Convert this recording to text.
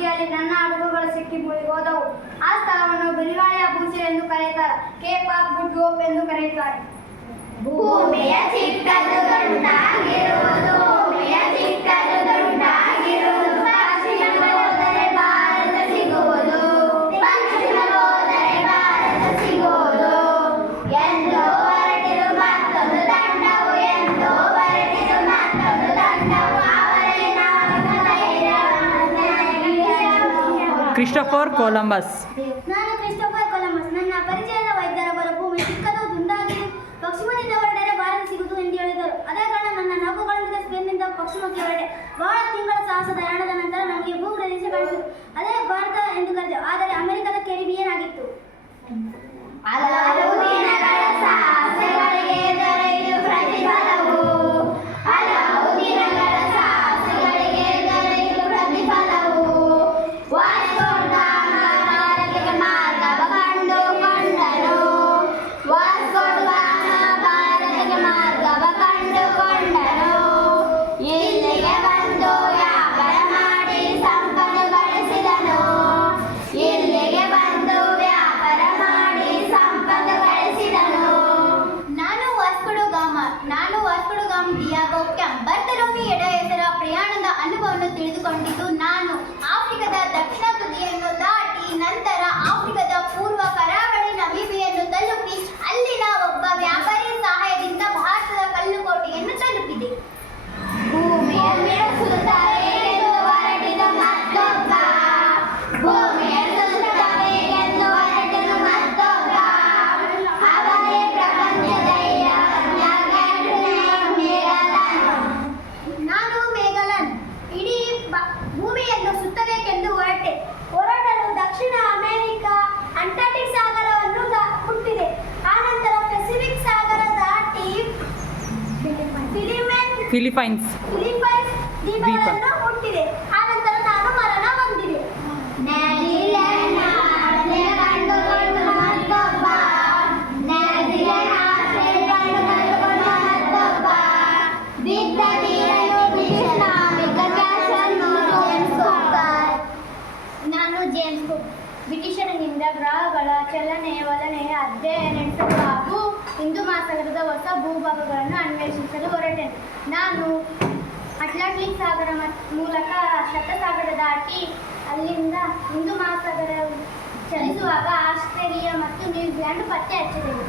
ತುದಿಯಲ್ಲಿ ನನ್ನ ಹಡಗುಗಳು ಸಿಕ್ಕಿ ಮುಳುಗೋದವು. ಆ ಸ್ಥಳವನ್ನು ಬಿರುಗಾಳಿಯ ಬೂಸೆ ಎಂದು ಕರೆಯುತ್ತಾರೆ. ಕೇಪ್ ಆಫ್ ಗುಡ್ ಹೋಪ್ ಎಂದು ಕರೆಯುತ್ತಾರೆ. ಭೂಮಿಯ ಚಿಕ್ಕದು ದುಂಡಾಗಿರುವುದು, ಭೂಮಿಯ ಚಿಕ್ಕದು ದುಂಡಾಗಿರುವುದು, ಪಶ್ಚಿಮ ಹೋದರೆ ಭಾರತ ಸಿಗುವುದು, ಪಶ್ಚಿಮ ಹೋದರೆ ಭಾರತ ಸಿಗುವುದು. ಎಂದೋ ಹೊರಟಿರು ಮತ್ತೊಂದು ದಂಡವು, ಎಂದೋ ಹೊರಟಿರು ಮತ್ತೊಂದು ದಂಡವು. ಅವರೇ ನಾವು ಧೈರ್ಯ. Christopher Columbus. ನಾನು ಕ್ರಿಸ್ಟೋಫರ್ ಕೊಲಂಬಸ್. ನನ್ನ ಪರಿಚಯದ ವೈದ್ಯರೊಬ್ಬರು ಭೂಮಿ ಚಿಕ್ಕದು ದುಂಡಾಗಿದ್ದು ಪಶ್ಚಿಮದಿಂದ ಹೊರಟರೆ ಭಾರತ ಸಿಗುವುದು ಎಂದು ಹೇಳಿದರು. ಅದೇ ಕಾರಣ ನನ್ನ ನೌಕೆಗಳೊಂದಿಗೆ ಸ್ಪೇನ್ನಿಂದ ಪಶ್ಚಿಮಕ್ಕೆ ಹೊರಟೆ. ಬಹಳ ತಿಂಗಳ ಸಾಹಸದ ಯಾಣದ ನಂತರ ನಮಗೆ ಭೂಪ್ರದೇಶ ಕಾಣಿಸಿತು. ಅದೇ ಭಾರತ ಎಂದು ಕರೆದೆವು. ಆದರೆ ಅಮೆರಿಕದ ಕೆರಿಬಿಯನ್ ಆಗಿತ್ತು. ಹಲವು ದಿನಗಳ ಸಾಹಸಗಳಿಗೆ ದೊರೆಯಿತು ಪ್ರತಿಫಲವು, ಹಲವು ದಿನಗಳ ಸಾಹಸಗಳಿಗೆ ದೊರೆಯಿತು ಪ್ರತಿಫಲವು. ವಾಸ್ಕೋ ಡ ಗಾಮ ಭಾರತಕ್ಕೆ ಮಾರ್ಗವ ಕಂಡುಕೊಂಡನು, ವಾಸ್ಕೋ ಡ ಗಾಮ ಭಾರತಕ್ಕೆ ಮಾರ್ಗವ ಕಂಡುಕೊಂಡನು. ಇಲ್ಲಿಗೆ ಬಂದು ವ್ಯಾಪಾರ ಮಾಡಿ ಸಂಪತ್ತು ಗಳಿಸಿದನು, ಇಲ್ಲಿಗೆ ಬಂದು ವ್ಯಾಪಾರ ಮಾಡಿ ಸಂಪತ್ತು ಗಳಿಸಿದನು. ನಾನು ವಾಸ್ಕೋ ಡ ಗಾಮ ಡಿಯಾಗೋ ಬರ್ಟಲೋಮಿ ಎಡ ಹೆಸರ ಪ್ರಯಾಣದ ಅನುಭವವನ್ನು ತಿಳಿದುಕೊಂಡಿದ್ದು ನಾನು ಆಫ್ರಿಕಾದ ದಕ್ಷಿಣ ತುದಿಯನ್ನು ದಾಟಿ ನಂತರ ಆಫ್ರಿಕಾದ ಪೂರ್ವ ಕರಾವಳಿ ನಮೀಬಿಯನ್ನು ತಲುಪಿ ಅಲ್ಲಿನ ಒಬ್ಬ ವ್ಯಾಪಾರಿ ಸಹಾಯದಿಂದ ಭಾರತದ ಕಲ್ಲುಕೋಟೆಯನ್ನು ತಲುಪಿದೆ. ಭೂಮಿಯಲ್ಲಿ ಸುತ್ತವೆ ಎಂದು ಹೊರಟಿದ ಮತ್ತೊಬ್ಬ, ಭೂಮಿಯಲ್ಲಿ ಸುತ್ತವೆ ಎಂದು ಹೊರಟಿದ ಮತ್ತೊಬ್ಬ. ಅವರೇ ಪ್ರಪಂಚದ ನಾನು ಮೇಘಲನ್. ಇಡೀ ಭೂಮಿಯನ್ನು ಸುತ್ತಬೇಕೆಂದು ಹೊರಡಲು ದಕ್ಷಿಣ ಅಮೆರಿಕ ಅಂಟಾರ್ಟಿಕ್ ಸಾಗರವನ್ನು ಮುಟ್ಟಿದೆ. ಆನಂತರ ಪೆಸಿಫಿಕ್ ಸಾಗರ ದಾಟಿ ಫಿಲಿಪೈನ್ಸ್ ದ್ವೀಪಗಳನ್ನು ಮುಟ್ಟಿದೆ. ಆನಂತರ ನಾನು ಮರಣ ಹೊಂದಿದೆ. ನಾನು ಜೇಮ್ಸ್ ಕುಕ್. ಬ್ರಿಟಿಷರಿನಿಂದ ಗ್ರಹಗಳ ಚಲನೆಯ ವಲನೆಯ ಅಧ್ಯಯನ ನಡೆಸಲು ಹಾಗೂ ಹಿಂದೂ ಮಹಾಸಾಗರದ ಹೊಸ ಭೂಭಾಗಗಳನ್ನು ಅನ್ವೇಷಿಸಲು ಹೊರಟೆನು. ನಾನು ಅಟ್ಲಾಂಟಿಕ್ ಸಾಗರ ಮೂಲಕ ಶತಸಾಗರ ದಾಟಿ ಅಲ್ಲಿಂದ ಹಿಂದೂ ಮಹಾಸಾಗರ ಚಲಿಸುವಾಗ ಆಸ್ಟ್ರೇಲಿಯಾ ಮತ್ತು ನ್ಯೂಜಿಲೆಂಡ್ ಪತ್ತೆ ಹಚ್ಚಿದೆವು.